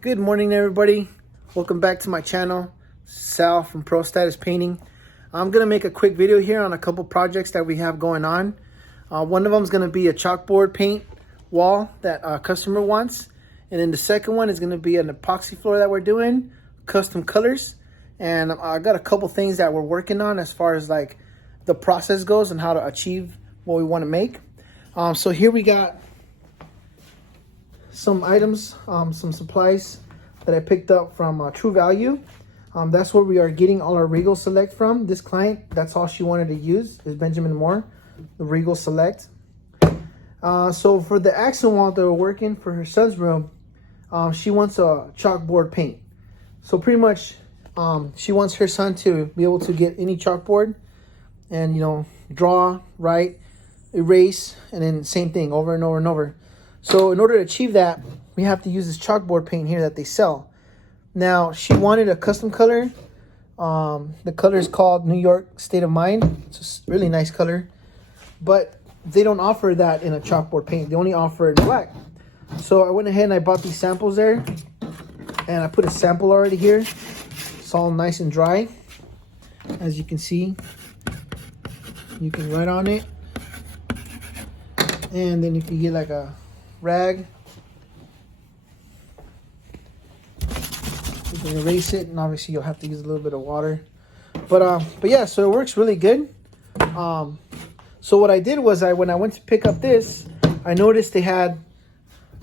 Good morning, everybody. Welcome back to my channel, Sal from Pro Status Painting. I'm gonna make a quick video here on a couple projects that we have going on. One of them is gonna be a chalkboard paint wall that a customer wants, and then the second one is gonna be an epoxy floor that we're doing, custom colors. And I got a couple things that we're working on as far as like the process goes and how to achieve what we want to make. So here we got some items, some supplies that I picked up from True Value. That's where we are getting all our Regal Select from. This client, that's all she wanted to use, is Benjamin Moore, the Regal Select. So for the accent wall that we're working for her son's room, she wants a chalkboard paint. So pretty much she wants her son to be able to get any chalkboard and, you know, draw, write, erase, and then same thing over and over and over. So in order to achieve that, we have to use this chalkboard paint here that they sell. Now, she wanted a custom color. The color is called New York State of Mind. It's a really nice color. But they don't offer that in a chalkboard paint. They only offer it in black. So I went ahead and I bought these samples there. And I put a sample already here. It's all nice and dry. As you can see, you can write on it. And then if you get like a rag, you can erase it, and obviously you'll have to use a little bit of water. But yeah, so it works really good. So what I did was when I went to pick up this, I noticed they had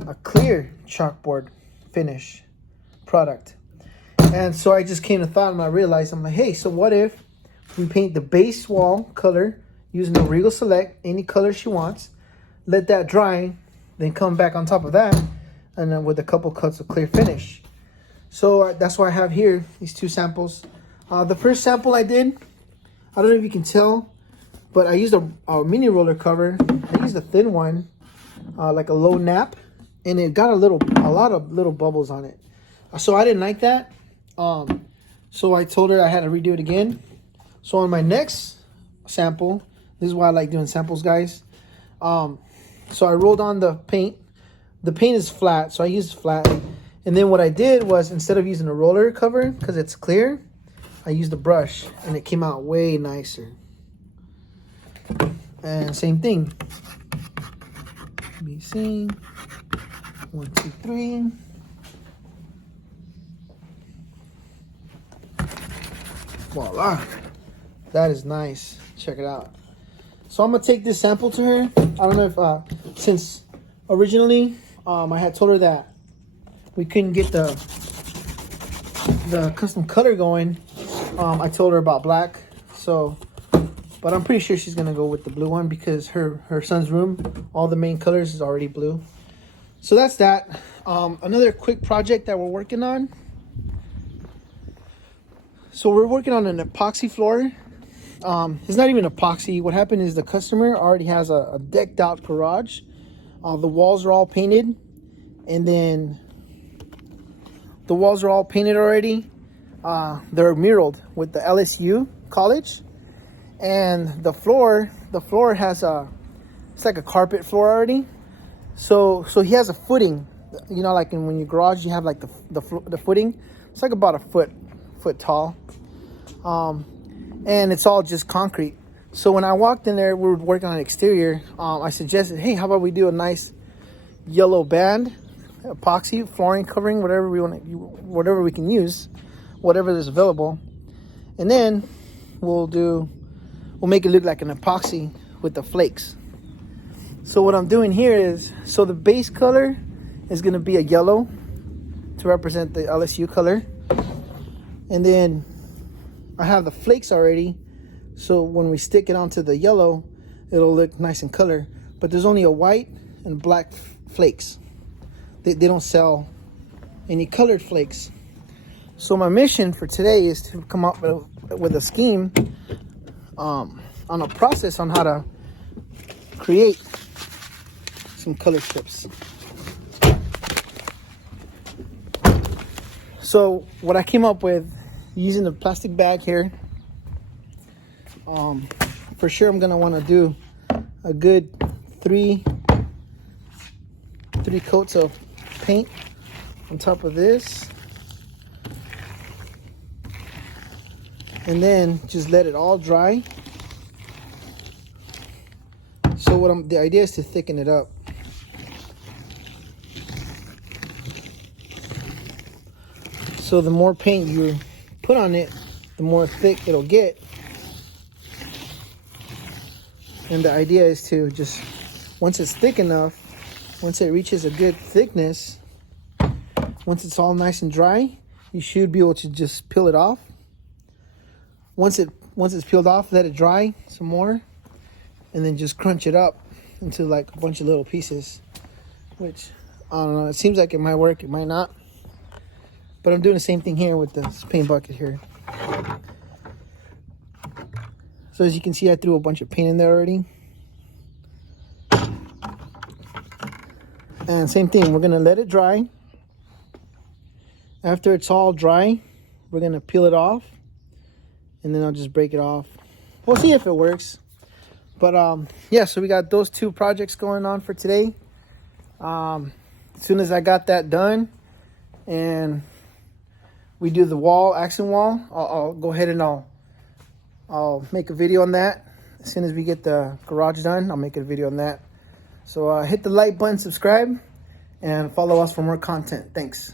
a clear chalkboard finish product. And so I just came to thought, and I realized, I'm like, hey, so what if we paint the base wall color using the Regal Select, any color she wants, let that dry, then come back on top of that, and then with a couple cuts of clear finish. So that's why I have here these two samples. The first sample I did, I don't know if you can tell, but I used a mini roller cover. I used a thin one, like a low nap, and it got a lot of little bubbles on it. So I didn't like that. So I told her I had to redo it again. So on my next sample, this is why I like doing samples, guys. So I rolled on the paint. The paint is flat, so I used flat. And then what I did was, instead of using a roller cover, because it's clear, I used a brush, and it came out way nicer. And same thing. BC. 1, 2, 3. Voila. That is nice. Check it out. So I'm gonna take this sample to her. I don't know if since originally I had told her that we couldn't get the custom color going. I told her about black. So, but I'm pretty sure she's gonna go with the blue one because her son's room, all the main colors is already blue. So that's that. Another quick project that we're working on. So we're working on an epoxy floor. It's not even epoxy. What happened is the customer already has a decked out garage. The walls are all painted, and then the walls are all painted already. They're muraled with the LSU college, and the floor has it's like a carpet floor already. So he has a footing. You know, like when your garage you have like the footing. It's like about a foot tall. And it's all just concrete. So when I walked in there, we were working on exterior. I suggested, hey, how about we do a nice yellow band, epoxy flooring covering, whatever we can use, whatever is available, and then we'll make it look like an epoxy with the flakes. So what I'm doing here is, so the base color is going to be a yellow to represent the LSU color, and then I have the flakes already, so when we stick it onto the yellow, it'll look nice in color. But there's only a white and black flakes. They don't sell any colored flakes. So my mission for today is to come up with a scheme on a process on how to create some color strips. So what I came up with, using the plastic bag here, for sure I'm gonna want to do a good three coats of paint on top of this. And then just let it all dry. So the idea is to thicken it up. So the more paint you put on it, the more thick it'll get. And the idea is to just, once it's thick enough, once it reaches a good thickness, once it's all nice and dry, you should be able to just peel it off. Once it's peeled off, let it dry some more, and then just crunch it up into like a bunch of little pieces. Which, I don't know, it seems like it might work, it might not. But I'm doing the same thing here with this paint bucket here. So as you can see, I threw a bunch of paint in there already. And same thing, we're gonna let it dry. After it's all dry, we're gonna peel it off, and then I'll just break it off. We'll see if it works. But yeah, so we got those two projects going on for today. As soon as I got that done and we do the wall, accent wall, I'll go ahead and I'll make a video on that. As soon as we get the garage done, I'll make a video on that. So hit the like button, subscribe, and follow us for more content. Thanks.